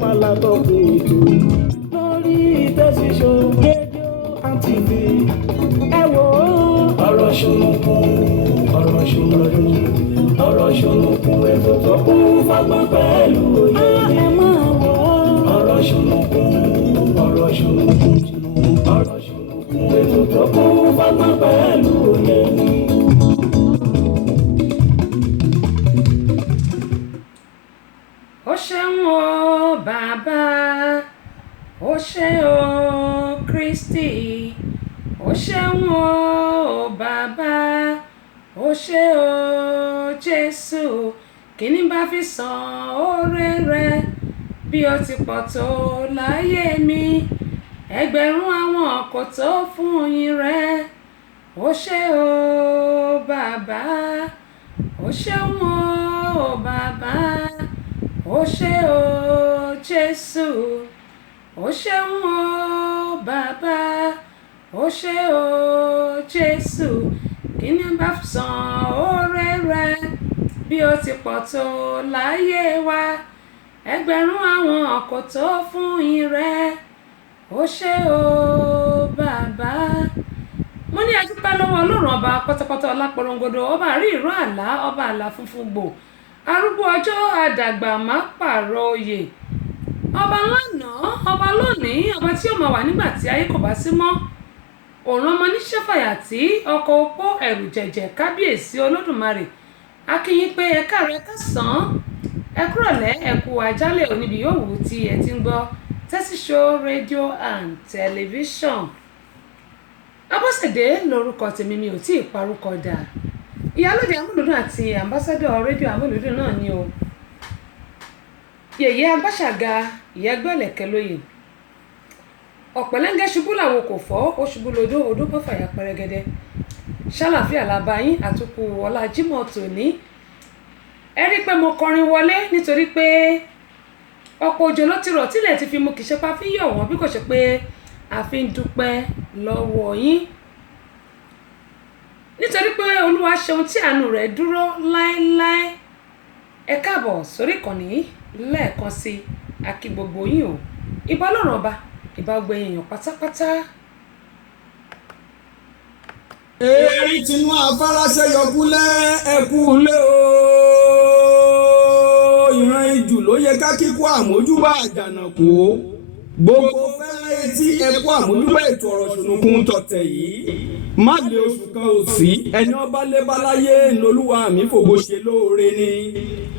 Palatoku ètò lórí tẹsíṣàn rédíò ANTV. Ẹ wò ó ọ̀rọ̀ ṣùnùkùn ètò tó kún fọ́gbọ́n pẹ̀lú òye. Ẹ máa wò ó ọ̀rọ̀ ṣùnùkùn ètò tó kún fọ́gbọ́n pẹ̀lú òye. Ó ṣeun o bàbá, ó ṣe o Kristi, ó ṣeun o bàbá, ó ṣe o Jésù. Kíni bá fi san oore rẹ bí ó ti pọ̀ tó láyé mi? Ẹgbẹ̀rún àwọn kò tó fún yìn rẹ. Ó ṣe o bàbá, ó ṣeun o bàbá, ó ṣe o Jésù, ó ṣeun o bàbá, ó ṣe o Jésù. Kíni bá san oore rẹ bí ó ti pọ̀ tó láyé wa? Ẹgbẹ̀rún àwọn kò tó fún yìn rẹ. Ó ṣe o bàbá. Mo ní a dúpẹ́ lọ́wọ́ Ọlọ́run ọba pátápátá ọlápọ̀rọ̀ngodo, ọba àrí ìró àlá, ọba àlá funfun gbò, arúgbó ọjọ́ àdàgbà má pààrọ̀ oyè, ọba lánàá, ọba lónìí, ọba tí ó máa wà nígbà tí ayé kò bá sí mọ́. Òràn ọmọ níṣẹ́ fàyàtì, ọkọ̀ opó, ẹ̀rù jẹ̀jẹ̀, kábíyèsí olódùmarè. A kí yín pé ẹ káàárọ̀, ẹ káàsán, ẹ kúrọ̀lẹ́, ẹ kú àjálẹ̀ oníbi yòówù tí ẹ ti ń gbọ́ Tẹ́síṣó rédíò and tẹlifíṣọ̀n. Abọ́sẹ̀dé lórúkọ tèmi, mi ò tí ì parúkọ dà. Ìyálóde amúlùdùn àti àmbásádọ̀ rédíò amúlùdùn náà ni o. Yèyé agbáṣàga ìyẹ́gbẹ́lẹ̀kẹ́ lóye. Ọ̀pẹ̀lẹ́ngẹ́ ṣubú làwọn kò fọ́, ó ṣubú lodó, odó bọ́ fàyà pẹrẹgẹdẹ. Ṣàlàfíà làbáyín àtúkù ọlá Jímọ̀ tòní. Ẹ rí pé mo kọrin wọlé nítorí pé ọ̀pọ̀ òjò ló ti rọ̀ tílẹ̀ ti fi mú kìí ṣe pa fi yọ̀ wọ́n bí kò ṣe pé a fi ń dúpẹ́ lọ́wọ́ yín. Nítorí pé Olúwa ṣeun tí àánú rẹ̀ dúró láéláé. Ẹ káàbọ̀ sórí ìkànnì lẹ́ẹ̀kan sí a kí gbogbo yín o. Ìbà Ọlọ́run ọba, ìbà ọgbẹ́ èèyàn pátápátá. Èrí tinú afárásẹ́ yọkúlẹ̀ ẹkúlẹ̀ o. Ìran ijù ló yẹ ká kíkó àmójúbà àjànàkú. Gbogbo fẹ́rẹ́ etí ẹkú àmójúbà ètò ọ̀rọ̀ ṣùnùkùn tọ̀tẹ̀ yìí. Má lè oṣù kan ò sí ẹni ọba lébáláyé ńlọlúwa mi fògo ṣe lóore ni.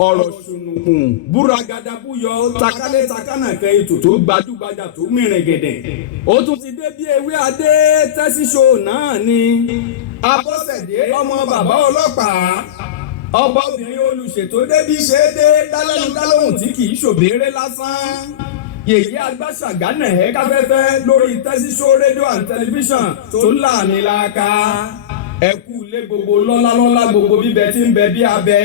Ọ̀rọ̀ ṣùnùkùn búragàdà búyọ takálẹ̀ takánàkẹ́ ètò tó gbajúgbajà tó mìíràn gẹ̀dẹ̀. Ó tún ti dé bí ewé adé Tẹ́síṣó náà ni. Abọ́sẹ̀dé ọmọ bàbá ọlọ́pàá. Ọba obìnrin olùṣètò débí ṣe é dé dálẹ́nu dálóhùn tí kì í ṣòbéèrè lásán. Yèyé agbáṣàgá nẹ̀ẹ́ káfẹ́fẹ́ lórí Tẹ́síṣó rédíò and tẹlifíṣàn tó ń láàmì láàka. Ẹ kú ilé gbogbo lọ́lá gbogbo bíbẹ tí ń bẹ bí abẹ.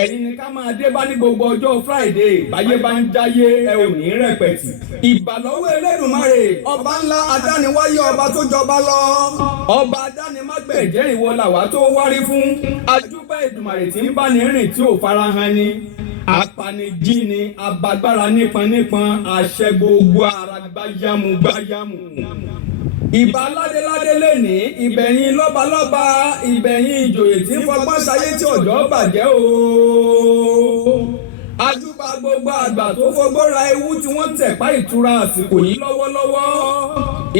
Ẹ̀yin ni ká máa dé bá ní gbogbo ọjọ́ Friday báyé bá ń jáyé ẹ ò ní rẹpẹ̀tì. Ìbàlọ́wọ́ Elédùmarè ọba ńlá adániwáyé ọba tó jọba lọ. Ọba adánimágbẹ̀jẹ́ ìwọ làwa tó wárí fún. Ajúbà Èdùmàrè tí ń bá ní rìn tí ò farahàn ni. Apanijí ni abagbára nípọn àṣẹ gbogbo ara gbáyàmú. Ìbà ládéládé lẹ́ni ìbẹ̀yìn lọ́balọ́ba ìbẹ̀yìn ìjòyè tí ń fọgbọ́n ṣayé tí ọjọ́ bàjẹ́ o. Ajúbà gbogbo àgbà tó fọgbọ́n ra ewu tí wọ́n tẹ̀pá ìtura àsìkò yìí lọ́wọ́lọ́wọ́.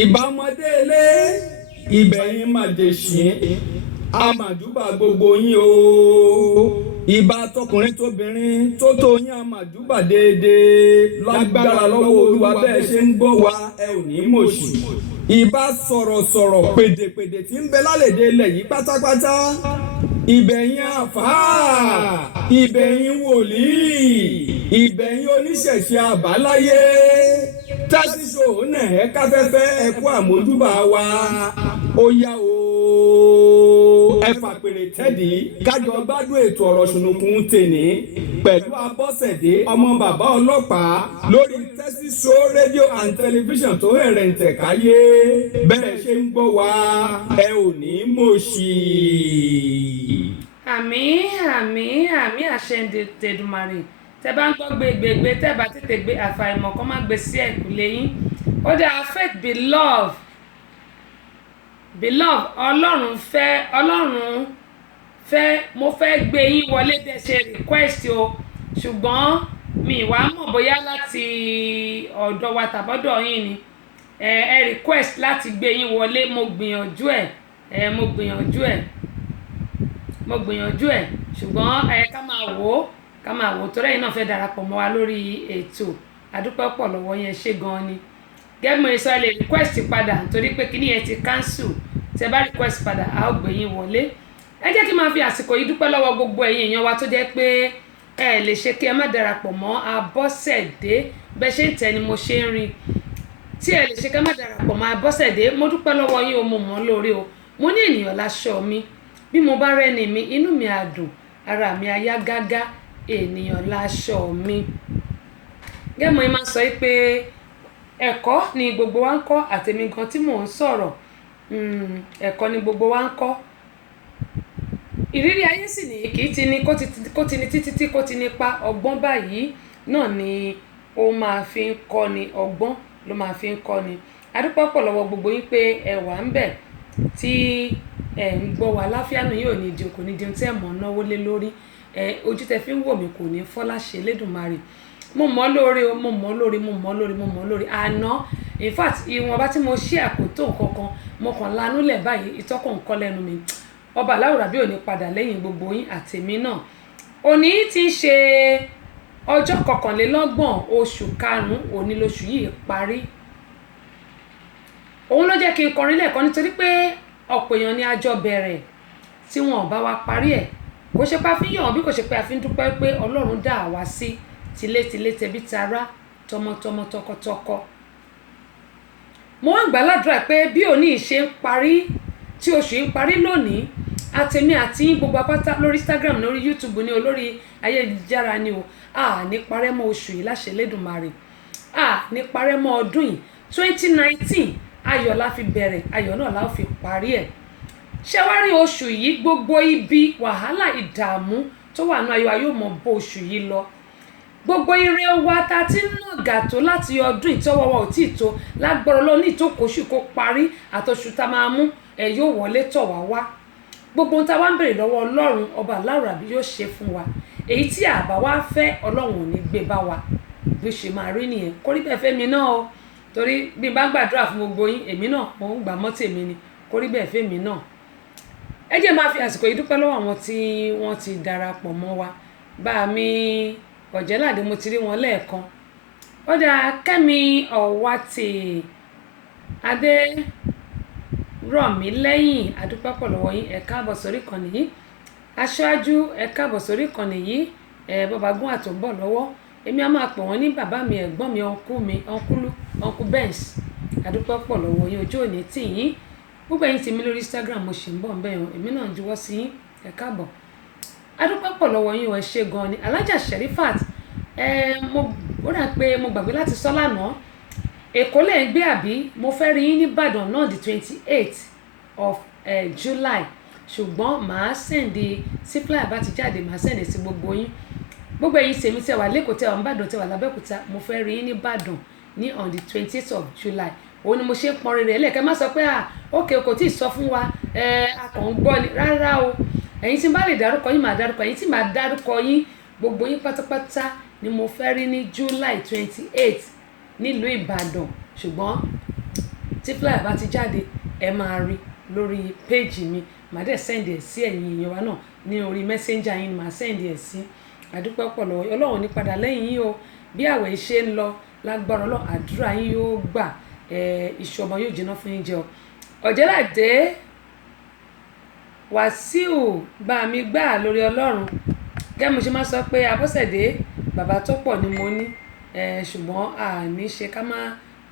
Ìbà ọmọdé ilé ìbẹ̀yìn màjèṣín àmàjúbà gbogbo yín o. Ìbà tọkùnrin tóbìnrin tó tó yín àmàjúbà déédéé lágbára lọ́wọ́ Olúwa bẹ́ẹ̀ ṣe ń gbọ́ wa ẹ ò ní mòṣì. Ìbà sọ̀rọ̀sọ̀rọ̀ pèdèpèdè tí ń bẹ lálẹ́dẹ̀ ilẹ̀ yìí pátápátá. Ìbẹ̀yìn àfáà, ìbẹ̀yìn wòlíì, ìbẹ̀yìn oníṣẹ̀ṣe àbáláyé. Tẹ́síṣó nẹ̀ẹ́ káfẹ́fẹ́ ẹkú àmójúbà wa. Ó yá o. Ẹ fàpèrè tẹ́dí kájọ gbádùn ètò ọ̀rọ̀ ṣùnùkùn tèní pẹ̀lú Abọ́sẹ̀dé ọmọ bàbá ọlọ́pàá lórí Tẹ́síṣó rédíò and tẹlifíṣàn tó hẹ̀rẹ̀ ń tẹ̀káyé. Bẹ́ẹ̀ ṣe ń gbọ́ wa ẹ ò ní mòṣì. Àmín àṣẹ Èdùmàrè. tẹ́ bá ń gbọ́ gbégbégbé tẹ́ bá tètè gbé àfàìmọ̀ kó má gbé sí ẹ̀kúlé yín. Ó dáa faith beloved ọlọ́run fẹ́ mo fẹ́ gbé yín wọlé bẹ́ẹ̀ ṣe request o, ṣùgbọ́n mi wá mọ̀ bóyá láti ọ̀dọ̀ wa tàbọ́dọ̀ yín ni ẹ request láti gbé yín wọlé. Mo gbìyànjú ẹ̀ ṣùgbọ́n ká máa wò torí ẹ̀yin náà fẹ́ darapọ̀ mọ́ wa lórí ètò. Adúpẹ́ pọ̀ lọ́wọ́ yẹn, ṣé gan ni. Gẹ́gẹ́ bí mo sọ, ẹ lè request padà torí pé kíní yẹn ti cancel. Tẹ́ bá request padà a ó gbé yín wọlé. Ẹ jẹ́ kí n máa fi àsìkò yìí dúpẹ́ lọ́wọ́ gbogbo ẹ̀yin èèyàn wa tó jẹ́ pé ẹ lè ṣe kí ẹ má darapọ̀ mọ́ Abọ́sẹ̀dé bẹ́ẹ̀ ṣe ń tẹ̀ ni mo ṣe ń rí. Tí ẹ lè ṣe kí ẹ má darapọ̀ mọ́ Abọ́sẹ̀dé, mo dúpẹ́ lọ́wọ́ yín o, mo mọ̀ lórí o. Mo ní ènìyàn láṣọ mi, bí mo bá rẹ́ni mi inú mi á dùn, ara mi á yá gágá, ènìyàn láṣọ mi. Gẹ́gẹ́ mo máa sọ pé ẹ̀kọ́ ni gbogbo wa ń kọ́, àtèmi gan tí mò ń sọ̀rọ̀ ẹ̀kọ́ ni gbogbo wa ń kọ́. Ìrírí ayé sì nìyí, kì í ti ní kó ti ní títí tí kò ti ní pa. Ọgbọ́n báyìí náà ni ó máa fi ń kọ́ ni, ọgbọ́n ló máa fi ń kọ́ ni. Adúpẹ́ pọ̀ lọ́wọ́ gbogbo yín pé ẹ wà ń bẹ̀ tí ẹ ń gbọ́ wa. Láfíà nù yóò ní di kò ní di ohun tí ẹ mọ̀ náwó lé lórí. Ojú tẹ fi ń wò mí kò ní fọ́ láṣẹ Elédùmarè. Mo mọ̀ lórí o, mo mọ̀ lórí. Àná in fact ìwọ̀nba tí mo ṣe àkótó nǹkankan mo kàn lanú lẹ̀ báyìí, ìtọ́kùn nǹkan lẹ́nu mi. Ọba aláwòrán bí ò ní padà lẹ́yìn gbogbo yín àtèmi náà. Òní ti ṣe ọjọ́ 21 oṣù karùn-ún, òní lóṣù yìí parí. Òun ló jẹ́ kí n kọrin lẹ́ẹ̀kan nítorí pé ọ̀pọ̀ èèyàn ni a jọ bẹ̀rẹ̀ tí wọn ò bá wa parí ẹ̀. Kò ṣe pé a fi ń yàn bí kò ṣe pé a fi ń dúpẹ́ pé Ọlọ́run dá àwa sí tilétilé tẹbí tará tọmọtọmọ tọkọtọkọ. Mo wá gbàládùra pé bí òní ṣe ń parí, tí oṣù yìí ń parí lónìí, àtèmi àti gbogbo apáta lórí Instagram, lórí YouTube ní olórí ayélujára ni o, ní parẹ́ mọ́ oṣù yìí láṣẹ Elédùmarè, ní parẹ́ mọ́ ọdún yìí 2019. Ayọ̀ la fi bẹ̀rẹ̀, ayọ̀ náà la fi parí ẹ̀. Ṣé wá rí oṣù yìí, gbogbo ibi wàhálà ìdààmú tó wà nínú ayọ̀ yóò mọ̀ bó oṣù yìí lọ. Gbogbo ire wa ta ti ń nàgà tó láti ọdún ìtọ́wọ́ wa ò tí ì tó, lágbára Ọlọ́run ní ìtókòṣù kó parí àtọ̀ṣù tá máa mú yóò wọlé tọ̀ wá wá. Gbogbo ohun tá wá ń bèrè lọ́wọ́ Ọlọ́run ọba aláwòrán bí yóò ṣe fún wa. Èyí tí àbá wa fẹ́ Ọlọ́run ò ní gbé bá wa. Bí ó ṣe máa rí nìyẹn. Kórí bẹ́ẹ̀ fẹ́ mi náà o, torí bí n bá gbàdúrà fún gbogbo yín, èmi náà mo ń gbà mọ́ tèmi ni. Kórí bẹ́ẹ̀ fẹ́ mi náà. Ẹ jẹ́ máa fi àsìkò yìí dúpẹ́ lọ́wọ́ àwọn tí wọ́n ti darapọ̀ mọ́ wa. Bá mi Ọ̀jẹ́ládé, mo ti rí wọn lẹ́ẹ̀kan. Ó dáa Kẹ́mi Ọ̀wátì Adé rọ̀ mí lẹ́yìn, adúpẹ́ pọ̀ lọ́wọ́ yín. Ẹ káàbọ̀ sórí ìkànnì yìí. Aṣáájú ẹ káàbọ̀ sórí ìkànnì yìí. Bàbá gún àtò ń bọ̀ lọ́wọ́. Èmi á máa pè wọ́n ní bàbá mi, ẹ̀gbọ́n mi, Uncle Benz. Adúpẹ́ pọ̀ lọ́wọ́ yín, ojú òní tì yín. Gbogbo ẹ̀yin tí mi lórí Instagram mo ṣì ń bọ̀ ńbẹ̀ yẹn, èmi náà juwọ́ sí yín. Ẹ káàbọ̀. Adúpẹ́ pọ̀ lọ́wọ́ yín, ẹ ṣé gan ni. Alájà Sherifat, ó dà pé mo gbàgbé láti sọ lánàá. Èkó lẹ̀ ń gbé àbí? Mo fẹ́ rí yín ní Ìbàdàn náà the 28th of July. Ṣùgbọ́n màá sẹ́ndì tí flyer bá ti jáde, màá sẹ́ndì sí gbogbo yín. Gbogbo ẹ̀yin tèmi tẹ́ wà lÉkòó, tẹ́ wà ní Ìbàdàn, tẹ́ wà l'Abẹ́òkúta, mo fẹ́ rí yín ní Ìbàdàn ní on the 28th of July. Òun ni mo ṣe ń pọn rere ẹlẹ́kẹ́ má sọ pé ókè kò tí ì sọ fún wa, a kàn ń gbọ́ ni. Rárá o. Ẹ̀yin tí n bá lè dárúkọ yín màá dárúkọ, ẹ̀yin tí màá dárúkọ yín, gbogbo yín pátápátá ni mo fẹ́ rí ní July 28th nílùú Ìbàdàn. Ṣùgbọ́n tí flyer bá ti jáde, ẹ máa rí lórí page mi. Màá dẹ̀ sẹ́ndì ẹ̀ sí ẹ̀yin èèyàn wa náà ní orí messenger yín, màá sẹ́ndì ẹ̀ sí. Adúpẹ́ pọ̀ lọ́wọ́ Ọlọ́run ní padà lẹ́yìn yín o. Bí àwẹ̀ ṣe ń lọ, lágbára Ọlọ́run àdúrà yín yóò gbà, iṣu ọmọ yóò jiná fún yín jẹ o. Ọ̀jẹ́ládé Wàsíù bá mi gbà lórí Ọlọ́run. Gẹ́gẹ́ mo ṣe máa sọ pé Abọ́sẹ̀dé bàbá tó pọ̀ ni mo ní, ṣùgbọ́n a ní ṣe ká má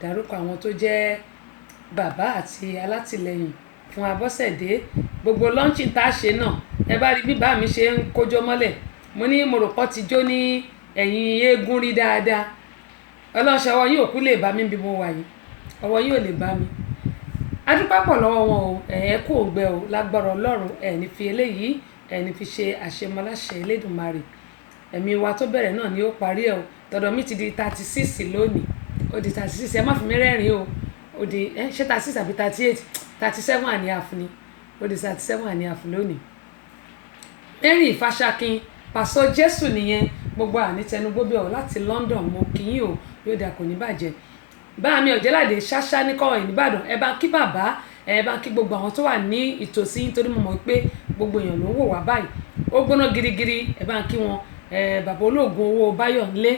dárúkọ àwọn tó jẹ́ bàbá àti alátìlẹyìn fún Abọ́sẹ̀dé. Gbogbo launching tá a ṣe náà, ẹ bá rí bí bá mi ṣe ń kójó mọ́lẹ̀. Mo ní mo rò pọ́ ti jó ní ẹ̀yìn eégún rí dáadáa. Ọlọ́ṣẹ́ ọwọ́ yín òkú lè bá mi bí mo wà yìí, ọwọ́ yín ò lè bá mi. Adúpẹ́ pọ̀ lọ́wọ́ wọn o, ẹ kú ògbẹ o, lágbára Ọlọ́run ní fi eléyìí ní fi ṣe àṣemọ́láṣẹ Elédùmarè. ẹ̀mí wa tó bẹ̀rẹ̀ náà ni ó parí ẹ̀ o tọ̀dọ̀ mi ti di 36 lónìí ó di 36 ẹ má fi mí rẹ́rìn o ó di ṣé 36 àbí 38 37 and a half ni ó di 37 and a half lónìí. Mary Fáṣákin pásọ Jésù nìyẹn gbogbo ànítẹnugbóbí ọ̀ láti London mo kì í o yóò dà kò ní bàjẹ́. Bá mi Ọ̀jẹ́ládé ṣáṣá ní kọ́rin nìbàdàn ẹ bá kí bàbá ẹ bá kí gbogbo àwọn tó wà ní ìtòsí nítorí mo mọ̀ pé gbogbo èèyàn ló ń wò wá báyìí ó gbóná girigiri ẹ bá kí wọn bàbá olóògùn owó Báyọ̀ ńlé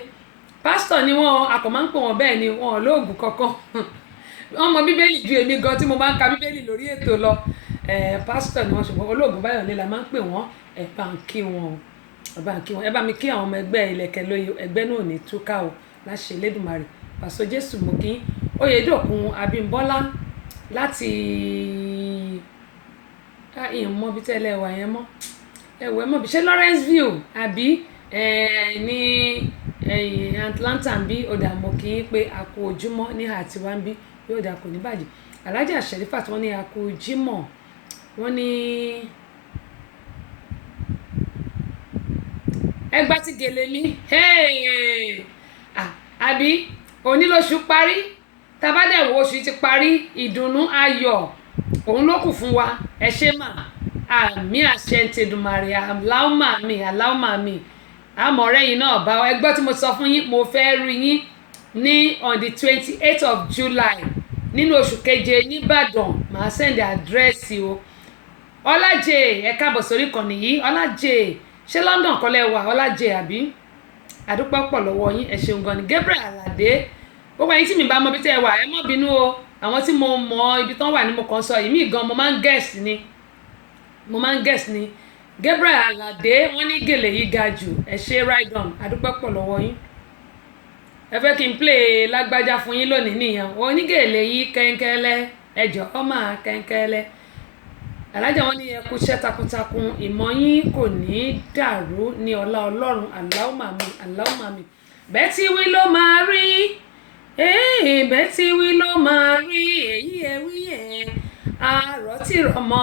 pásítọ̀ ni wọ́n a kò máa ń pè wọ́n bẹ́ẹ̀ ni wọn ò lóògùn kankan wọ́n mọ bíbélì ju èmi gan tí mo máa ń ka bíbélì lórí ètò lọ pásítọ̀ ni wọ́n ṣùgbọ́n olóògùn Báyọ̀ ńlé la máa ń pè wọ́n ẹ bá ń kí wọn ẹ bá ń kí wọn ẹ bá mi kí àwọn ọmọ ẹgbẹ́ Ìlẹ̀kẹ̀ Lóye ẹgbẹ́ náà ní túká o láṣẹ Elédùmarè pásọ Jésù mo kí Oyèdòkun Abímbọ́lá láti ìmọ̀ bí tẹ́lẹ̀ wà yẹn mọ́ ẹ̀wẹ̀ mọ̀ bí ṣe Lawrenceville àbí ní Atlanta ń bí ọ̀dà mo kí í pé a kú ojúmọ́ ní àtiwá ń bí yóò dà kò ní bàjẹ́ Alájà Sherifat wọ́n ní a kú jímọ̀ wọ́n ní ẹgbà tí gèlè mi àbí onílóṣù parí tabadẹ̀wò oṣù ti parí ìdùnnú ayọ̀ òun ló kù fún wa ẹ ṣé mà àmì àṣẹ Èdùmàrè aláwùmá mi àmọ́ ọ̀rẹ́ yìí náà bá ẹgbẹ́ tí mo sọ fún yín mo fẹ́ rí yín ní on the 28th of July nínú oṣù keje nìbàdàn màá sẹ́ndì àdírẹ́sì o Ọlájẹ ẹ káàbọ̀ sórí ìkànnì yìí Ọlájẹ ṣé London kọ́lẹ̀ wà Ọlájẹ àbí àdúpẹ́ pọ̀ lọ́wọ́ yín ẹ ṣeun gan ni Gabriel Aládé gbogbo ẹ̀yin tí mi bá mọ ibi tẹ́ ẹ wà ẹ má bínú o àwọn tí mo mọ ibi tán wà ní mo kàn sọ yìí mí gan mo máa ń guess ni Gabriel Aládé wọ́n ní gèlè yìí ga jù ẹ ṣe ride on àdúpẹ́ pọ̀ lọ́wọ́ yín ẹ fẹ́ kí n play lágbájá fún yín lónìí nìyẹn onígèlè yìí kẹ́ńkẹ́lẹ́ ẹjọ́ ọmọ kẹ́ńkẹ́lẹ́ alájà wọn ní ẹ kú iṣẹ́ takuntakun ìmọ̀ yín kò ní dàrú ní ọlá Ọlọ́run Allahumma mi bẹ́ẹ̀ tí wí ló máa rí bẹ́ẹ̀ tí wí ló máa rí èyí ẹ wí ẹ̀ àárọ̀ tí rọmọ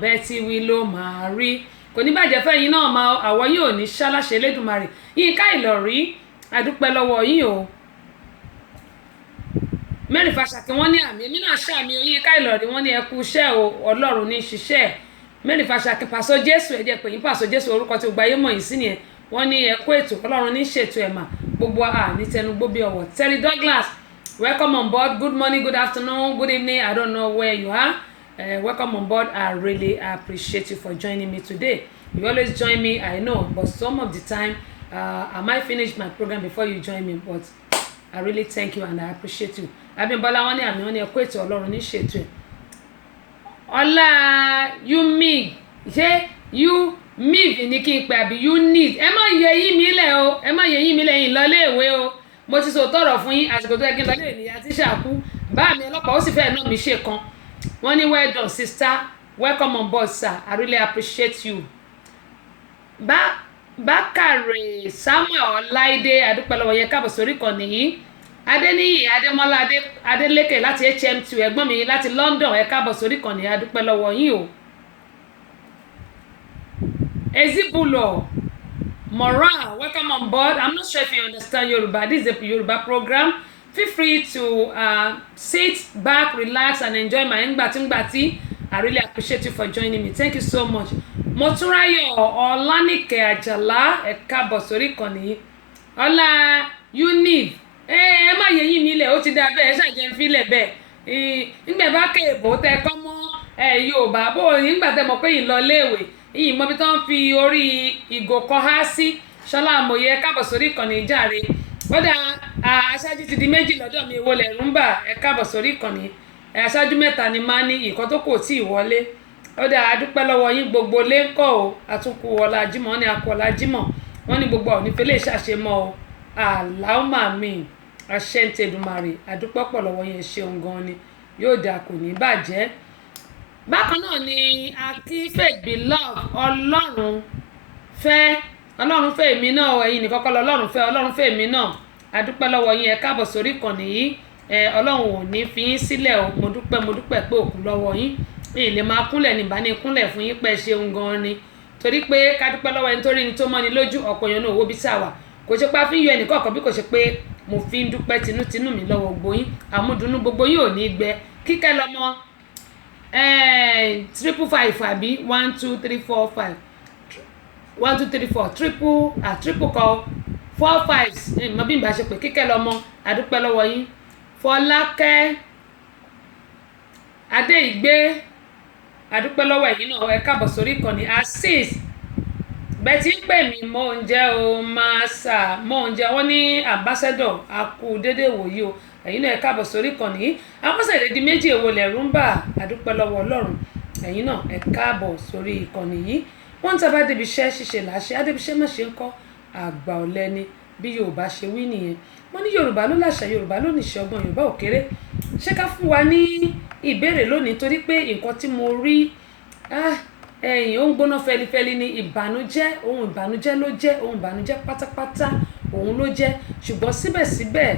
bẹ́ẹ̀ tí wí ló máa rí kò ní bàjẹ́ fẹ́yìn náà máa àwọ̀ yín ò ní ṣáláṣẹ Elédùmarè Yínká Ìlọ̀rí adúpẹ́ lọ́wọ́ yín o Mary Fáṣákin wọ́n ní àmì èmi náà ṣàmì Yínká Ìlọ̀rí wọ́n ní ẹ kú iṣẹ́ o Ọlọ́run ní ṣiṣẹ́ Mary Fáṣákin pàṣọ Jésù ẹ jẹ́ pé yín pàṣọ Jésù orúkọ tí gbogbo ayé mọ̀ yín sí nìyẹn wọ́n ní ẹ kú ètò Ọlọ́run ní ṣètò ẹ̀mà gbogbo ní tẹnugbó bí ọwọ́ Terry Douglas welcome on board good morning good afternoon good evening I don't know where you are welcome on board I really appreciate you for joining me today you always join me I know but some of the time I might finish my program before you join me but I really thank you and I appreciate you Abímbọ́lá wọ́n ní àmì wọ́n ní ẹ kú ètò Ọlọ́run ní ṣètò ẹ̀ ọlá UMIG ṣé UMIG ní kí n pè àbí UNIG ẹ má yẹ yí mi lẹ̀ o ẹ má yẹ yí mi lẹ̀ yín lọ léèwé o mo ti sọ tọrọ fún yín àsìkò tó yẹ kí n lọ lé ènìyàn àti ṣàkú bá mi ọlọ́pàá ó sì fẹ́ẹ̀ náà mi ṣe kan wọ́n ní well done sister welcome on board sir I really appreciate you Bákàrè Samuel Ọláìdé adúpẹ́ lọ́wọ́ yẹn káàbọ̀ sórí ìkànnì yìí Adéníyì Adémọ́lá Adélékè láti HM2 ẹ̀gbọ́n mi láti London ẹ káàbọ̀ sórí ìkànnì adúpẹ́ lọ́wọ́ yín o Ezibulo Moran welcome on board I'm not sure if you understand Yoruba this is a Yoruba program feel free to sit back relax and enjoy my ngbàtí I really appreciate you for joining me thank you so much Motúnráyọ̀ Ọlánìkẹ́ Àjàlá ẹ káàbọ̀ sórí ìkànnì ọlá UNIV ẹ má yẹ yín nílẹ̀ ó ti dá bẹ́ẹ̀ ṣàjẹ́ ń filẹ̀ bẹ́ẹ̀ nígbà bá kéèbó tẹ kọ́ mọ́ Yorùbá bó nígbà tẹ mọ̀ pé yìí lọ léèwé yìí mọ́bí tó ń fi orí ìgò kọ́ há sí Ṣọlá Àmọ̀yẹ ẹ káàbọ̀ sórí ìkànnì ìjàre kódà aṣáájú ti di méjì lọ́dọ̀ mi èwo lẹ̀ ń bà ẹ káàbọ̀ sórí ìkànnì aṣáájú mẹ́ta ni máa ní ìkan tó kò tí ì wọlé ọdẹ adúpẹ́ lọ́wọ́ yín gbogbo lẹ́ńkọ́ o àtúnkù ọ̀la jímọ̀ ní akọ ọ̀la jímọ̀ wọ́n ní gbogbo àwọn ìfẹ́lẹ́ ìṣàṣemọ́ o Allahumma amin àṣẹ ń tẹ̀dùmarè adúpẹ́ pọ̀ lọ́wọ́ yẹn ṣeun gan ni yóò dà kò ní bàjẹ́ bákan náà ni akífẹ́ beloved Ọlọ́run fẹ́ èmi náà ẹ̀yin nìkan kọ́ Ọlọ́run fẹ́ èmi náà adúpẹ́ lọ́wọ́ yín ẹ káàbọ̀ sórí ìkànnì yìí Ọlọ́run ò ní fi yín sílẹ̀ o mo dúpẹ́ pé òkú lọ́wọ́ yín lè máa kúnlẹ̀ níbà ní kúnlẹ̀ fún yín pẹ́ ṣeun gan ni torí pé ká dúpẹ́ lọ́wọ́ ẹni tó rí ni tó mọ́ni lójú ọ̀pọ̀ èèyàn náà owó bí tá a wà kò ṣe pé a fi ń yọ ẹnìkọ̀ọ̀kan bí kò ṣe pé mo fi ń dúpẹ́ tinútinú mi lọ́wọ́ gbogbo yín àmúdùnú gbogbo yín ò ní gbẹ Kíkẹ́ lọ́mọ 555 àbí 12345 1234 triple call 45 mọ bí n bá ṣe pé Kíkẹ́ lọ́mọ adúpẹ́ lọ́wọ́ yín Fọlákẹ́ Adéìgbé adúpẹ́ lọ́wọ́ ẹ̀yin náà ẹ káàbọ̀ sórí ìkànnì Azeez bẹ́ẹ̀ tí ń pè mí mò ń jẹ́ o máa sà mò ń jẹ́ wọ́n ní ambassador akú dédé wòyí o ẹ̀yin náà ẹ káàbọ̀ sórí ìkànnì yìí àkọsẹ̀lẹ̀ di méjì èwo lẹ̀rú ń bà adúpẹ́ lọ́wọ́ Ọlọ́run ẹ̀yin náà ẹ káàbọ̀ sórí ìkànnì yìí wọ́n ń tàbá débi iṣẹ́ ṣíṣe làṣẹ adébíṣẹ́ má ṣe ń kọ́ àgbà ọ̀lẹ́ni bí Yorùbá ṣe wí nìyẹn wọ́n ní Yorùbá ló láṣà Yorùbá ló níṣẹ́ ọgbọ́n Yorùbá ò kéré ṣé ká fún wa ní ìbéèrè lónìí torí pé nǹkan tí mo rí ẹ̀yìn ó ń gbóná fẹlifẹli ní ìbànújẹ́ ohun ìbànújẹ́ ló jẹ́ ohun ìbànújẹ́ pátápátá òun ló jẹ́ ṣùgbọ́n síbẹ̀síbẹ̀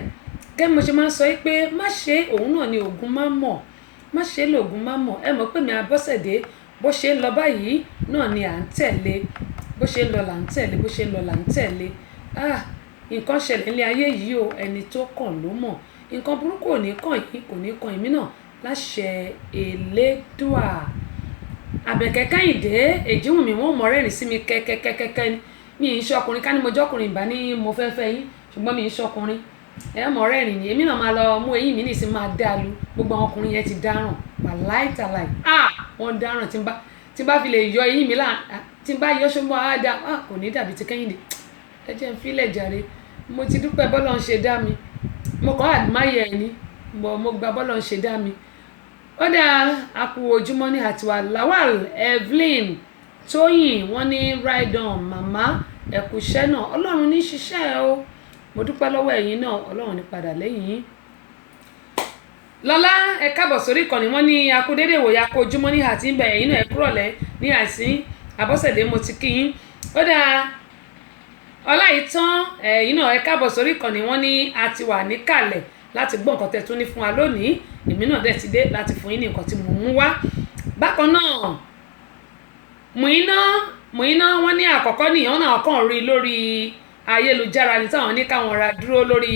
gẹ́gẹ́ mo ṣe máa ń sọ pé má ṣe òun náà ni ògùn má mọ̀ má ṣe lògùn má mọ̀ ẹ mọ̀ pé mi Abọ́sẹ̀dé bó ṣe ń lọ báyìí náà ni à ń tẹ̀lé bó ṣe ń lọ là ń tẹ̀lé bó ṣe ń lọ là ń tẹ̀lé nǹkan ṣẹlẹ̀ nílé ayé yìí o ẹni tó kàn ló mọ̀ nǹkan burúkú ò ní kàn yín kò ní kàn èmi náà láṣẹ Elédùà Àbẹ̀kẹ́ Kẹ́hìndé Èjìwùmí wọn mọ̀ rẹ́rìn sí mi kẹ́kẹ́kẹ́kẹ́ mi ì ń ṣọkùnrin ká ní mo jọkùnrin ìbá ní mo fẹ́ fẹ́ yín ṣùgbọ́n mi ì ń ṣọkùnrin ẹ mọ̀ rẹ́rìn ni èmi náà máa lọ mú eyín mi nìsín máa dá lu gbogbo àwọn ọkùnrin yẹn ti dáràn wàláìtàláì wọ́n dáràn tí n bá fi lè yọ eyín mi tí n bá yọ ṣọmọ àádá kò ní dàbí ti Kẹ́hìndé ẹ jẹ́ n fílẹ̀ jàre mo ti dúpẹ́ bọ́lọ̀ ń ṣe dá mi mo kàn admire ẹ̀ ni mo gba bọ́lọ̀ ń ṣe dá mi ó dáa àkú ojúmọ́ ní àtiwá Lawal Evelyn Tóyìn wọ́n ní ride on màmá ẹ̀kú iṣẹ́ náà Ọlọ́run ní ṣiṣẹ́ o mo dúpẹ́ lọ́wọ́ ẹ̀yin náà Ọlọ́run ní padà lẹ́yìn yín lọ́lá ẹ káàbọ̀ sórí ìkànnì wọ́n ní akúdédé ìwòye akó ojúmọ́ ní àti ń bẹ̀ ẹ̀yin náà ẹ kúrọ̀lẹ́ ní àìsín Abọ́sẹ̀dé mo ti kí yín ó dáa Ọláìtàn ẹ̀yin náà ẹ káàbọ̀ sórí ìkànnì wọ́n ní a ti wà níkàlẹ̀ láti gbọ́ nǹkan tẹ́ tún ní fún wa lónìí èmi náà dẹ̀ ti dé láti fún yín ní nǹkan tí mo mú wá bákan náà Mùíná wọ́n ní àkọ́kọ́ nìyẹn náà kàn rí lórí ayélujára ní táwọn ní káwọn ra dúró lórí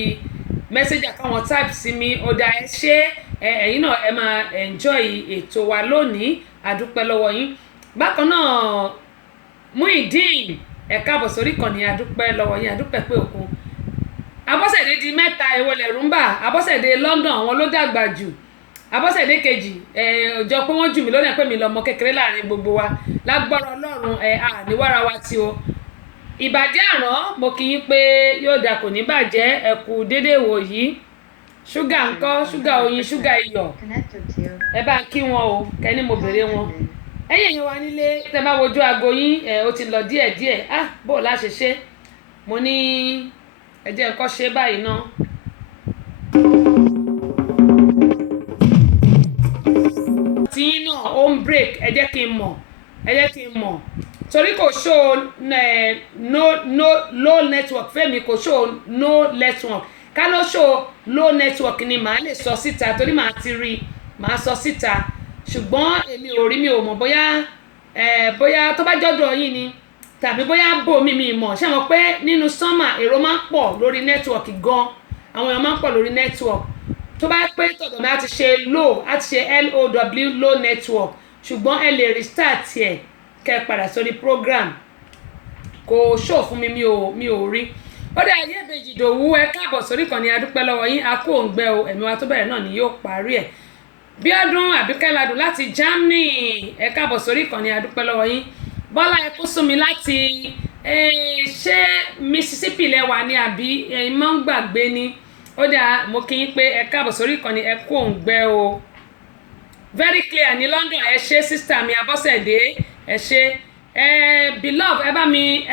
mẹ́sẹ́jà káwọn type sí mi ó dá ẹ ṣe ẹ̀yin náà ẹ máa enjoy ètò wa lónìí àdúpẹ́ lọ́wọ́ yín bákan náà Muideen ẹ káàbọ̀ sórí ìkànnì àdúpẹ́ lọ́wọ́ yín àdúpẹ́ pé òkun Abọ́sẹ̀dé di mẹ́ta èwo lẹ̀rú ń bà Abọ́sẹ̀dé London àwọn ló dàgbà jù Abọ́sẹ̀dé kejì ọjọ́ pé wọ́n jù mí lónìí pé mi lọ́mọ kékeré láàrin gbogbo wa lágbára Ọlọ́run àníwára wa tí o ìbàjẹ́ àrán mo kì í pé yóò dà kò ní bàjẹ́ ẹ̀kú dédé wò yìí ṣúgà ńkọ́ ṣúgà oyin ṣúgà iyọ̀ ẹ bá ń kí wọn o kẹ́ni mo bèrè wọn ẹ̀yin èèyàn wa nílé tẹ́ bá wojú aago yín ó ti lọ díẹ̀díẹ̀ bó la ṣe ṣe mo ní ẹ jẹ́ nǹkan ṣe báyìí ná. tíyín náà ó ń break ẹ jẹ́ kí n mọ̀ torí kò show no low network fẹ́mi kò show no network ká ló show low network ni màá lè sọ síta torí màá ti rí màá sọ síta ṣùgbọ́n èmi ò rí mi ò mọ̀ bóyá tó bá jọ́dọ̀ yín ni tàbí bóyá bò mí mọ̀ ṣé mo pé nínú sọ́mà èrò máa ń pọ̀ lórí network gan àwọn èèyàn máa ń pọ̀ lórí network tó bá pé tọ̀dọ̀ mi á ti ṣe low á ti ṣe low network ṣùgbọ́n ẹ lè restart ẹ̀ kẹ́ padà sórí program kò show fún mi ò rí ó dá ayé ìbejì ìdòwú ẹ káàbọ̀ sórí ìkànnì adúpẹ́ lọ́wọ́ yín a kú òǹgbẹ o ẹ̀mí wa tó bẹ̀rẹ̀ náà ni yóò parí ẹ̀ Bíọ́dún Àbíkẹ́ládùn láti Germany ẹ káàbọ̀ sórí ìkànnì adúpẹ́ lọ́wọ́ yín Bọ́lá ẹkú súnmi láti ṣé Mississippi lẹ́wà ni àbí mọ́ ń gbàgbé ni ó dá mo kí yín pé ẹ káàbọ̀ sórí ìkànnì ẹ kú òǹgbẹ o very clear ní London ẹ ṣé sister mi Abọ́sẹ̀dé ẹ ṣé beloved ẹ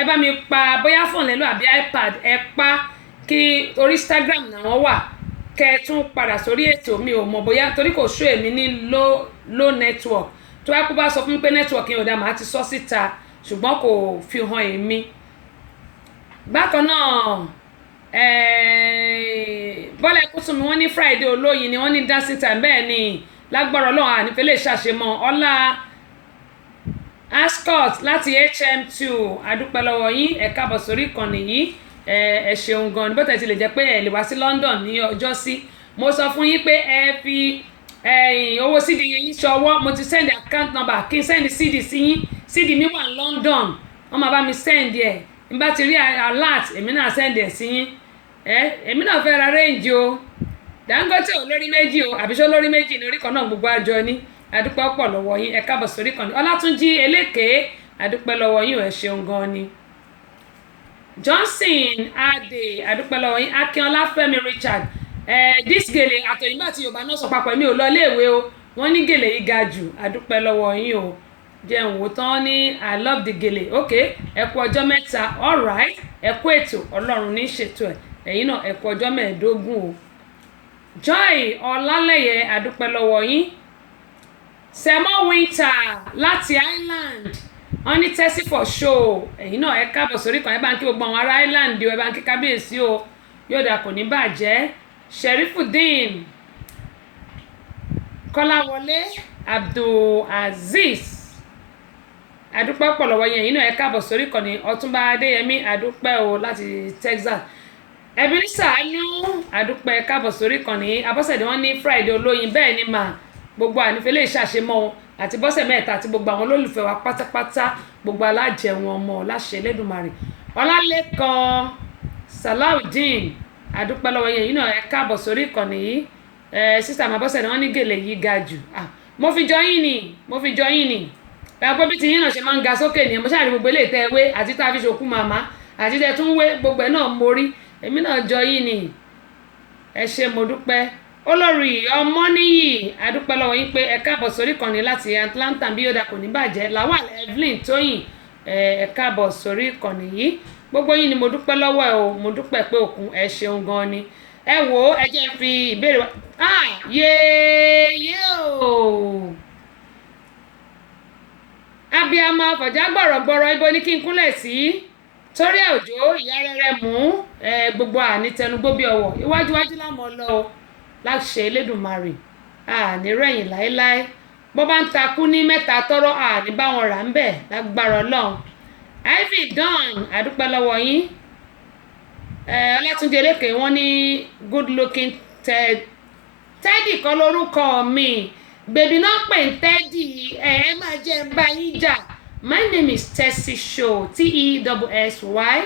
bá mi pa bóyá fóònù lẹ́lò àbí iPad ẹ pa kí orí Instagram náà wà kẹ́ ẹ tún padà sórí ètò mi ò mọ̀ bóyá torí kò show èmi ní low network tó wá kó bá sọ fún mi pé network yẹn ò dá màá ti sọ síta ṣùgbọ́n kò fi hàn èmi bákan náà Bọ́lá ẹkú tún mi wọ́n ní Friday olóyin ni wọ́n ní dancing time bẹ́ẹ̀ ni lágbára Ọlọ́run ànífẹ́ lè ṣàṣemọ́ ọlá Ascot láti HM2 adúpẹ́ lọ́wọ́ yín ẹ káàbọ̀ sórí ìkànnì yìí ẹ ṣeun gan ni bó tẹ̀ ti lè jẹ́ pé ẹ lè wá sí London ní ọjọ́ sí mo sọ fún yín pé ẹ fi owó CD yín ṣọwọ́ mo ti send account number kí n send CD sí yín CD mi wà ní London wọ́n máa bá mi send ẹ̀ n bá ti rí alert èmi náà send ẹ̀ sí yín èmi náà fẹ́ ra range o Dangote ò lórí méjì o àbíṣó lórí méjì ní orí kan náà gbogbo àjọ ní adúpẹ́ pọ̀ lọ́wọ́ yín ẹ káàbọ̀ sórí kan ní Ọlátúnjí Eléké adúpẹ́ lọ́wọ́ yín ẹ ṣeun gan ni Johnson Adé adúpẹ́ lọ́wọ́ yín Akínọlá Fẹ́mi Richard this gèlè àtọ̀yìnbá àti Yorùbá náà sọ papọ̀ mi ò lọ iléèwé o wọ́n ní gèlè yìí ga jù adúpẹ́ lọ́wọ́ yín o jẹun wò tán ní I love the gèlè ok ẹ kú ọjọ́ mẹ́ta all right ẹ kú ètò Ọlọ́run ní ṣètò ẹ̀ ẹ̀yin náà ẹ kú ọjọ́ mẹ́ẹ̀ẹ́dógún o Joy Ọlálẹ́yẹ adúpẹ́ lọ́wọ́ yín Semo Winter láti Island wọ́n ní tẹ́sí for show ẹ̀yin náà ẹ káàbọ̀ sórí kan ẹ bá ń kí gbogbo àwọn ará Island o ẹ bá ń kí kábíyèsí o yóò dà kò ní bàjẹ́ Sherifudeen Kọ́láwọlé Abdulaziz adúpẹ́ pọ̀ lọ́wọ́ yẹn ẹ̀yin náà ẹ káàbọ̀ sórí kan ní Ọ̀túnba Adéyẹmí adúpẹ́ o láti Texas Ebenezer Anu adúpẹ́ káàbọ̀ sórí kan ní Abọ́sẹ̀dé wọ́n ní Friday olóyin bẹ́ẹ̀ ni mà gbogbo ànífẹ́ lè ṣàṣemọ́ àti bọ́sẹ̀ mẹ́ta àti gbogbo àwọn olólùfẹ́ wa pátápátá gbogbo alájẹun ọmọ láṣẹ Elédùmarè Ọlálékan Salaudeen adúpẹ́ lọ́wọ́ yẹn yìí náà ẹ káàbọ̀ sórí ìkànnì yìí sísá àmọ́ bọ́sẹ̀ ni wọ́n ní gèlè yìí ga jù mo fi jọ yín ni ẹ̀pọ̀ bí ti yín náà ṣe máa ń ga sókè nìyẹn mo ṣáàrí gbogbo eléyìí tẹ́ ẹ wé àti tá a fi ṣòkú màmá àti tẹ́ tún wé gbogbo ẹ̀ náà mórí èmi náà jọ yín ni ẹ ṣé mo dúpẹ́ Olórí Ọmọníyì adúpẹ́ lọ́wọ́ yín pé ẹ káàbọ̀ sórí ìkànnì láti Atlanta bí yóò dà kò ní bàjẹ́ Lawal Evelyn Tóyìn ẹ káàbọ̀ sórí ìkànnì yìí gbogbo yín ni mo dúpẹ́ lọ́wọ́ ẹ o mo dúpẹ́ pé òkun ẹ ṣeun gan ni ẹ wò ó ẹ jẹ́ fi ìbéèrè wa yéé o abiyamọ afọ̀já gbọ̀rọ̀gbọ̀rọ̀ ibo ní kí n kúnlẹ̀ sí torí òjò ìyá rere mú gbogbo àní tẹnugbó bí ọwọ́ iwájúwájú lámọ̀ lọ o láṣẹ Elédùmarè àní rẹ̀yìn láéláé bó bá ń takú ní mẹ́ta tọ́rọ́ àní báwọn rà ń bẹ̀ lágbára Ọlọ́run Ivy Dawn àdúpẹ́ lọ́wọ́ yín Ọlátúnjí Eléké wọ́n ní good looking Teddy kọ́ lórúkọ mi bèbí náà pè ń Teddy ẹ máa jẹ́ ń bá yín jà my name is Tessy Show TESSY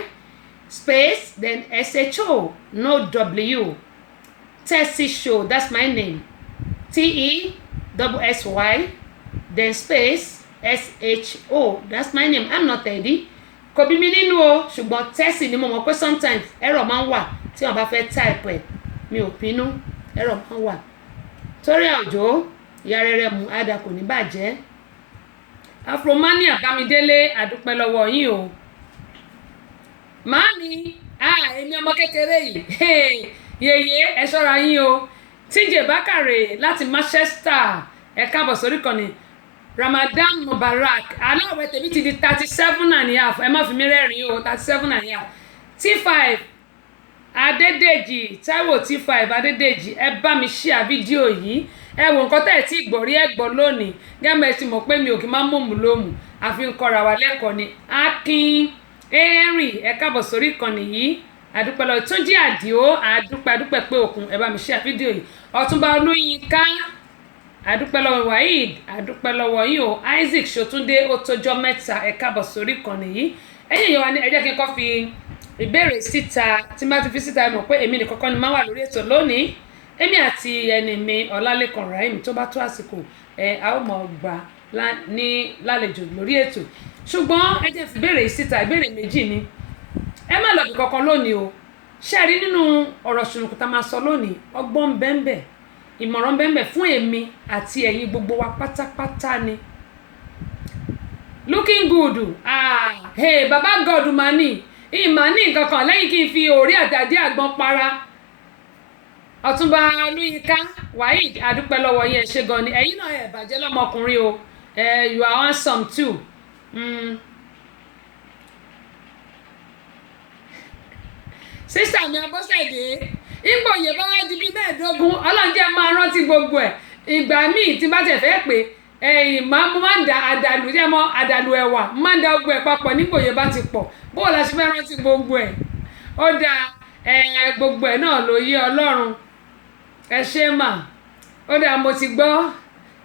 space then SHO no W Tessy Show that's my name TESSY then space SHO that's my name I'm not Teddy kò bí mi nínú o ṣùgbọ́n Tessy ni mo mọ̀ pé sometimes error máa ń wà tí wọ́n bá fẹ́ type ẹ̀ mi ò pinnu error máa ń wà torí òjò ìyá rere mú àdá kò ní bàjẹ́ Afromania Bámidélé àdúpẹ́ lọ́wọ́ yín o màámi èmi ọmọ kékeré yìí yèyé ẹ ṣọ́ra yín o TJ Bákàrè láti Manchester ẹ káàbọ̀ sórí kan ní Ramadan Mubarak aláwẹ̀ tèmi ti di 37.5 ẹ má fi mí rẹ́rìn o 37.5 T5 Adédèjì Táíwò T5 Adédèjì ẹ bá mi share fídíò yìí ẹ wo nǹkan tẹ́ ẹ tí gbọ́ rí ẹ gbọ́ lónìí gẹ́gẹ́ tí mo pé mi ò kí máa mọ̀mù lómù àfi ń kọ́ra wa lẹ́kọ̀ọ́ ni Akin Henry ẹ káàbọ̀ sórí ìkànnì yìí àdúpẹ́ lọ́wọ́ Túnjí Àdìó àdúpẹ́ pé òkun ẹ bá mi share fídíò yìí Ọ̀túnba Olúyinká àdúpẹ́ lọ́wọ́ Waheed àdúpẹ́ lọ́wọ́ yìí o Isaac Ṣòtúndé ó tójọ́ mẹ́ta ẹ káàbọ̀ sórí ìkànnì yìí ẹ̀yin yẹn wá ní ẹ jẹ́ kí n kọ́ fi ìbéèrè síta tí má ti fi síta mọ̀ pé èmi nìkan kọ́ ni máa wà lórí ètò lónìí èmi àti ẹni mi Ọlálékan Rahim tó bá tó àsìkò a ó mọ̀ gbà ní lálejò lórí ètò ṣùgbọ́n ẹ jẹ́ fi ìbéèrè síta ìbéèrè méjì ni ẹ má lọ bí kankan lónìí o ṣe rí nínú ọ̀rọ̀ ṣùnùkùn tá máa sọ lónìí ọgbọ́n bẹ́ẹ̀ ìmọ̀ràn bẹ́ẹ̀ fún èmi àti ẹ̀yin gbogbo wa pátápátá ni looking good baba God mà ní ìmọ̀ ní nǹkan kan lẹ́yìn kí n fi òrí àtàdé àgbọn para Ọ̀túnba Olúyinká Waheed adúpẹ́ lọ́wọ́ yẹn ṣe gan ni ẹ̀yin náà ẹ̀ bàjẹ́ lọ́mọkùnrin o you are handsome too sísà mi Abọ́sẹ̀dé ìgbòye bá wá di bí mẹ́ẹ̀ẹ́dógún Ọlọ́run jẹ́ máa rántí gbogbo ẹ̀ ìgbà míì tí bá tẹ̀ fẹ́ pé máa ń da àdàlù jẹ́ mọ́ àdàlù ẹ̀wà máa ń da gbogbo ẹ̀ papọ̀ nígbòye bá ti pọ̀ bó la ṣe fẹ́ rántí gbogbo ẹ̀ ó da gbogbo ẹ̀ náà ló yé Ọlọ́run ẹ ṣé mà ó da mo ti gbọ́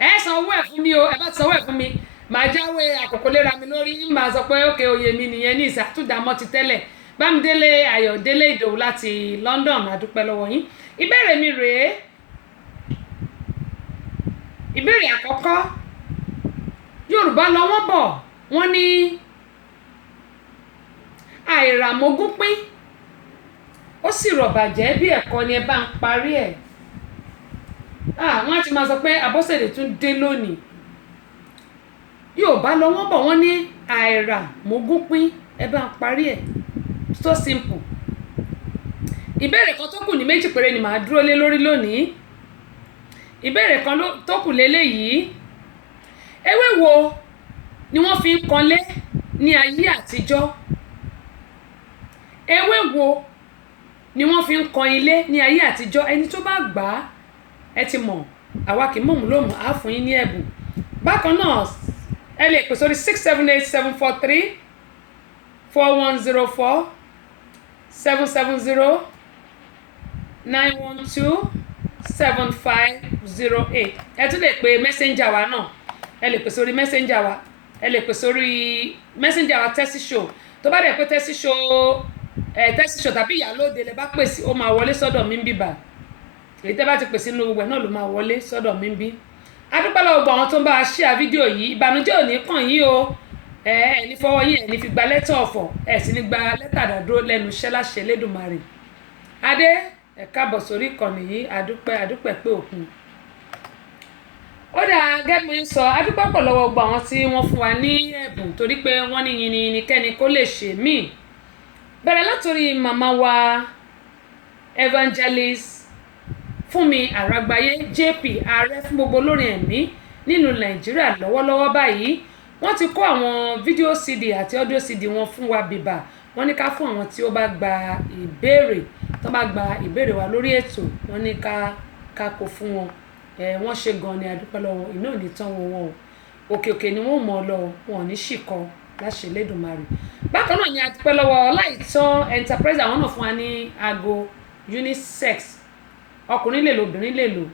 ẹ sanwó ẹ̀ fún mi o ẹ bá ti sanwó ẹ̀ fún mi màá jáwé àkókò léra mi lórí màá sọ pé ókè oyè mi nìyẹn ní ìsàtúndàmọ́ ti tẹ́lẹ̀ Bámidélé Ayọ̀délé Ìdòwú láti London àdúpẹ́ lọ́wọ́ yín ìbéèrè mi rèé ìbéèrè àkọ́kọ́ Yorùbá lọ wọ́n bọ̀ wọ́n ní àìràmógún pín ó sì rọ̀bàjẹ́ bí ẹ̀kọ́ ni ẹ bá ń parí ẹ̀ wọ́n á ti máa sọ pé Abọ́sẹ̀dé tún dé lónìí Yorùbá lọ wọ́n bọ̀ wọ́n ní àìràmógún pín ẹ bá ń parí ẹ̀ so simple ìbéèrè kan tó kù ní méjì péré ni màá dúró lé lórí lónìí ìbéèrè kan tó kù léléyìí ewé wo ni wọ́n fi ń kanlé ní ayé àtijọ́ ewé wo ni wọ́n fi ń kan ilé ní ayé àtijọ́ ẹni tó bá gbà á ẹ ti mọ̀ àwa kì í mọ̀mú lómù á fún yín ní ẹ̀bùn bákan náà ẹ lè pè sórí 678-743-4104 770-912-7508 ẹ tún lè pe messenger wa náà ẹ lè pè sórí messenger wa ẹ lè pè sórí messenger wa Tessy Show tó bá dẹ̀ pé Tessy Show tàbí Ìyálóde lẹ bá pè sí ó máa wọlé sọ́dọ̀ mi ń bíbà èyí tẹ́ bá ti pè sínú gbogbo ẹ̀ náà ló máa wọlé sọ́dọ̀ mi ń bí adúpẹ́ lọ́wọ́ gbogbo àwọn tó ń bá wa share fídíò yìí ìbànújẹ́ ò ní kàn yín o ẹ ní fọwọ́ yín ẹ ní fi gba lẹ́tà ọ̀fọ̀ ẹ sì ní gba lẹ́tà àdàdúró lẹ́nu iṣẹ́ láṣẹ Elédùmarè adé ẹ káàbọ̀ sórí ìkànnì yìí adúpẹ́ pé òkun ó dà gẹ́gẹ́ bí sọ adúpẹ́ pọ̀ lọ́wọ́ gbogbo àwọn tí wọ́n fún wa ní ẹ̀bùn torí pé wọ́n ní yìnyín kẹ́ni kó lè ṣe míì bẹ̀rẹ̀ látòrí màmá wa Evangelist Fúnmi Àràgbáyé JP ààrẹ fún gbogbo olórin ẹ̀mí nínú Nàìjíríà lọ́wọ́lọ́wọ́ báyìí wọ́n ti kó àwọn fídíò CD àti audio CD wọn fún wa bìbà wọ́n ní ká fún àwọn tí ó bá gba ìbéèrè wa lórí ètò wọ́n ní ká kó fún wọn wọ́n ṣe gan ni adúpẹ́ lọ́wọ́ iná ò ní tán wọn o òkè ni wọ́n mọ̀ ọ́ lọ wọn ò ní ṣìkọ láṣẹ Elédùmarè bákan náà ni adúpẹ́ lọ́wọ́ Ọláìtàn Enterprise àwọn náà fún wa ní aago unisex ọkùnrin lè lò obìnrin lè lò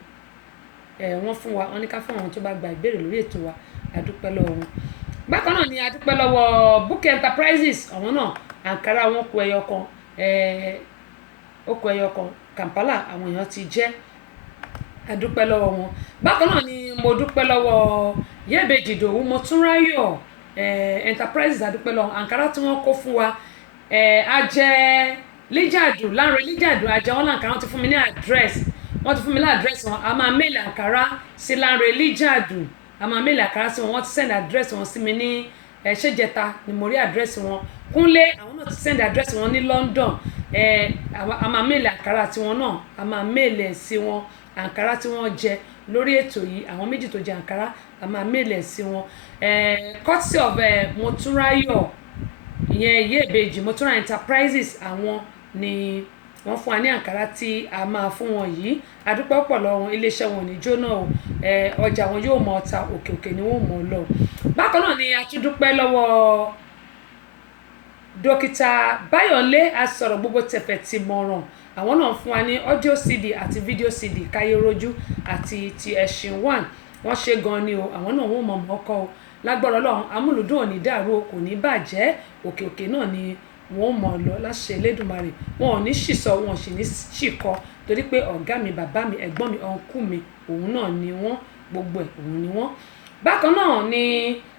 wọ́n fún wa wọ́n ní ká fún àwọn tó bá gba ìbéèrè lórí ètò wa adúpẹ́ lọ́wọ́ wọn bákan náà ni adúpẹ́ lọ́wọ́ Book Enterprises àwọn náà àǹkárá wọn kó ẹyọ kan Kampala àwọn èèyàn ti jẹ́ adúpẹ́ lọ́wọ́ wọn bákan náà ni mo dúpẹ́ lọ́wọ́ Yẹ́bẹ́jì Ìdòwú Motúnráyọ̀ Enterprises adúpẹ́ lọ́wọ́ àǹkárá tí wọ́n kó fún wa ajẹ́ Líjàdù Lánre Líjàdù ajẹ́ wọn làǹkárá wọn ti fún mi ní àdírẹ́sì wọn a máa mail àǹkárá sí Lánre Líjàdù a máa mail àǹkárá sí wọn wọ́n ti send àdírẹ́sì wọn sí mi ní ṣèjẹta ni mo rí àdírẹ́sì wọn Kúnlé àwọn náà ti send àdírẹ́sì wọn ní London a máa mail àǹkárá tiwọn náà a máa mail ẹ̀ sí wọn àǹkárá tí wọ́n jẹ lórí ètò yìí àwọn méjì tó jẹ àǹkárá a máa mail ẹ̀ sí wọn courtesy of Motúnráyọ̀ ìyẹn Yẹ́bẹ́jì Motúnráyọ̀ Enterprises àwọn ni wọ́n fún wa ní àǹkárá tí a máa fún wọn yìí adúpẹ́ pọ̀ lọ́wọ́ iléeṣẹ́ wọn ò ní jóná o ọjà wọn yóò mọ ọta òkè ni wọ́n mọ̀ ọ́ lọ bákan náà ni a tún dúpẹ́ lọ́wọ́ dókítà Báyọ̀lé asọ̀rọ̀ gbogbo tẹ̀fẹ̀ ti mọ̀ràn àwọn náà fún wa ní audio CD àti video CD káyérójú àti ti ẹ̀sìn one wọ́n ṣe gan ni o àwọn náà wọ́n mọ̀ ọkọ̀ o lágbára Ọlọ́run amúlùdún ò ní dàrú o kò ní bàjẹ́ òkè náà ni wọ́n mọ̀ ọ́ lọ láṣẹ Elédùmarè wọn ò ní ṣìsọ wọn ò sì ní ṣìkọ torí pé ọ̀gá mi bàbá mi ẹ̀gbọ́n mi ọ̀nkú mi òun náà ni wọ́n gbogbo ẹ̀ òun ni wọ́n bákan náà ni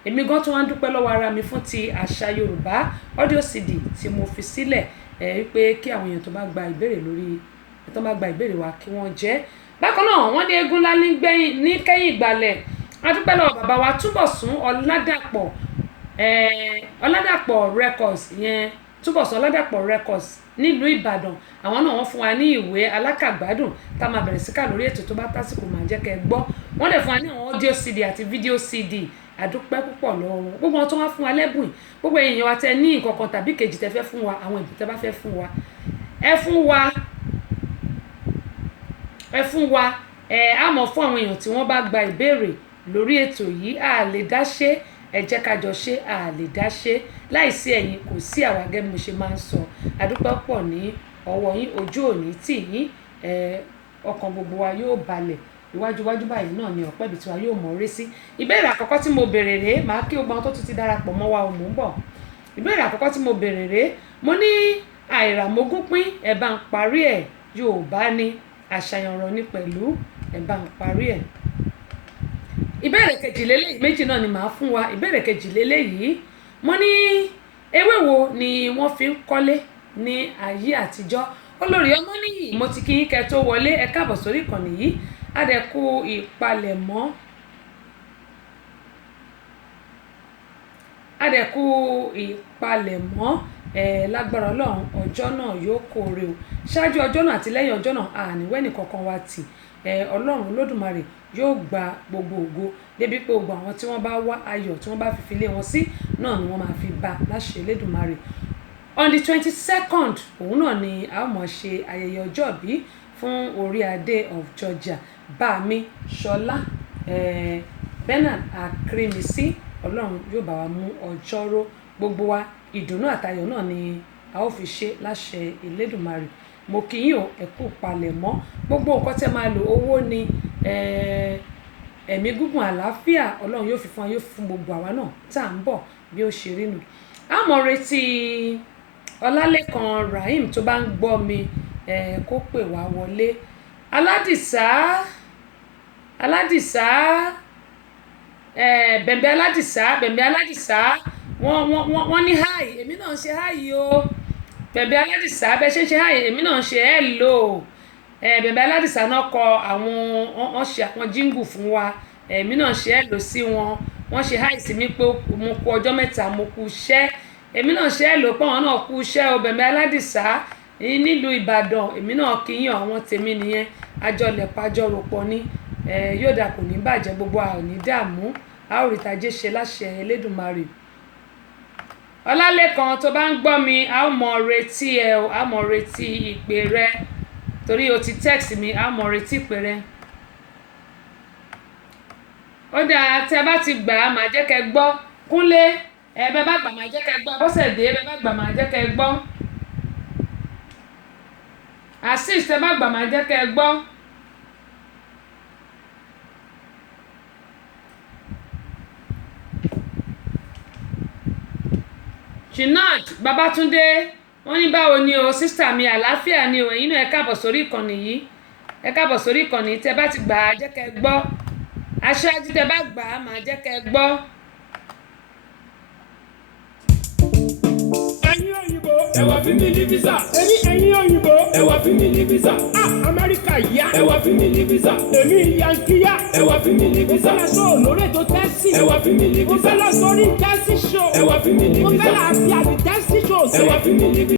èmi gan tún wá ń dúpẹ́ lọ́wọ́ ara mi fún ti àṣà Yorùbá audio CD tí mo fi sílẹ̀ wípé kí àwọn èèyàn tó bá gba ìbéèrè wa kí wọ́n jẹ́ bákan náà wọ́n ní eégún ńlá ní kẹ́yìn ìgbàlẹ̀ a dúpẹ́ lọ́wọ́ bàbá wa Túbọ̀sún Ọládàpọ̀ records ìyẹn Túbọ̀sún Ọládàpọ̀ records nílùú Ìbàdàn àwọn náà wọ́n fún wa ní ìwé alákàgbádùn tá a máa bẹ̀rẹ̀ sí ká lórí ètò tó bá tásìkò máa jẹ́ kẹ́ gbọ́ wọ́n dẹ̀ fún wa ní àwọn audio CD àti video CD àdúpẹ́ púpọ̀ lọ́wọ́ wọn gbogbo wọn tó wá fún wa lẹ́bùn gbogbo èèyàn wa tẹ ní nǹkan kan tàbí kejì tẹ fẹ́ fún wa àwọn ìbí tẹ bá fẹ́ fún wa ẹ fún wa á mọ̀ fún àwọn èèyàn tí wọ́n bá gba ìbéèrè lórí ètò yìí. A lè dá ṣe, ẹ jẹ́ ká jọ ṣe, a lè dá ṣe. Láìsí ẹ̀yin kò sí àwa, gẹ́gẹ́ bí mo ṣe máa ń sọ. Adúpẹ́ pọ̀ ní ọwọ́ yín, ojú òní tì yín, ọkàn gbogbo wa yóò balẹ̀. Iwájú báyìí náà ni ọ̀pẹ́ ibi tí wa yóò mọ̀ rí sí. Ìbéèrè àkọ́kọ́ tí mo béèrè rèé, màá kí gbogbo àwọn tó tún ti darapọ̀ mọ́ wa ò mú bọ̀. Ìbéèrè àkọ́kọ́ tí mo béèrè rèé, mo ní àìràmógún pín, ẹ bá ń parí ẹ̀. Yorùbá ní àṣàyàn ọ̀rọ̀ ní pẹ̀lú, ẹ bá ń parí ẹ̀. Ìbéèrè kejì lélẹ́yìí, méjì náà ni màá fún wa. Ìbéèrè kejì lélẹ́yìí, mo ní ewé wo ni wọ́n fi ń kọ́lé ní ayé àtijọ́? Olórí Ọmọ́níyì, mo ti kí yín kẹ́ tó wọlé, ẹ káàbọ̀ sórí ìkànnì yìí. Adẹ̀kú ìpalẹ̀mọ́, lágbára Ọlọ́run ọjọ́ náà yóò kóore o. Ṣáájú ọjọ́ náà àti lẹ́yìn ọjọ́ náà àníwẹ́nì kankan wa tì. Ọlọ́run Olódùmarè yóò gba gbogbo ògo, débi pé gbogbo àwọn tí wọ́n bá wá ayọ̀ tí wọ́n bá fi lé wọn sí náà ni wọ́n máa fi bá láṣẹ Elédùmarè. On the 22nd òun náà ni a ó mọ̀ ṣe ayẹyẹ ọjọ́ ìbí fún orí adé of Georgia, Bámi Ṣọlá Bernard Akínrímisí. Ọlọ́run yóò bá wa mú ọjọ́ ró, gbogbo wa ìdùnnú àtayọ̀ náà ni a ó fi ṣe láṣẹ Elédùmarè. Mo kí yín o, ẹ kú palẹ̀mọ́. Gbogbo nǹkan tẹ́ máa lò, owó ni, ẹ̀mí gígùn, àlàáfíà, Ọlọ́run yóò fi fún wa, yóò fi fún gbogbo àwa náà tá à ń bọ̀ bí ó ṣe rí nù. A mọ̀ retí Ọlálékan Rahim tó bá ń gbọ́ mi, kó pè wá wọlé. Aládìsá, Bẹ̀m̀bẹ̀ Aládìsá, wọ́n ní háì, èmi náà ń ṣe háì o. Bẹ̀m̀bẹ̀ Aládìsá, bẹ́ẹ̀ ṣe ń ṣe háì, èmi náà ń ṣe hello. Bẹ̀m̀bẹ̀ Aládìsá náà kọ wọ́n ṣe àwọn jíngù fún wa, èmi náà ṣe hello sí wọn. Wọ́n ṣe háì sí mi pé mo kú ọjọ́ mẹ́ta, mo kú iṣẹ́. Èmi náà ṣe hello pé àwọn náà kú iṣẹ́ o. Bẹ̀m̀bẹ̀ Aládìsá nílùú Ìbàdàn, èmi náà kí yín, àwọn tèmi nìyẹn. Àjọlẹ̀pọ̀ àjọròpọ̀ ni, yóò dà, kò ní bàjẹ́, gbogbo a ò ní dààmú, a ó rí tajé ṣe láṣẹ Elédùmarè. Ọlálékan tó bá ń gbọ́ mi, a ó mọ̀ retí ẹ o, a mọ̀ retí ìpè rẹ, torí o ti text mi, a mọ̀ retí ìpè rẹ. Ó dáa, tẹ́ bá ti gbà á, màá jẹ́ kẹ́ gbọ́. Kúnlé, bẹ́ẹ̀ bá gbà máa jẹ́ kẹ́ gbọ́. Bọ́sẹ̀dé, bẹ́ẹ̀ bá gbà máa jẹ́ kẹ́ gbọ́. Assist, tẹ́ bá gbà máa jẹ́ kẹ́ gbọ́. Chinad Babatunde, wọ́n ní báwo ni o sísítà mi, àlàáfíà ni o. Ẹ̀yin náà ẹ káàbọ̀ sórí ìkànnì yìí, ẹ káàbọ̀ sórí ìkànnì yìí. Tẹ́ bá ti gbà á jẹ́ kẹ́ gbọ́. Aṣáájú, tẹ́ bá gbà á máa jẹ́ kẹ́ gbọ́. Ẹ̀yin òyìnbó, ẹ wá fi mí ní visa. Ẹ̀yin òyìnbó, ẹ wá fi mí ní visa. Amẹ́ríkà yá, ẹ wá fi mí ní visa. Èmi Yankee yá, ẹ wá fi mí ní visa. Mo fẹ́ lọ sọ olórí ètò tẹ́sí, ẹ wá fi mí ní visa. Mo fẹ́ lọ sórí tẹ́sí show, ẹ wá fi mí ní visa. Mo fẹ́ lọ àfi àbí tẹ́sí show sí, ẹ wá fi mí ní visa.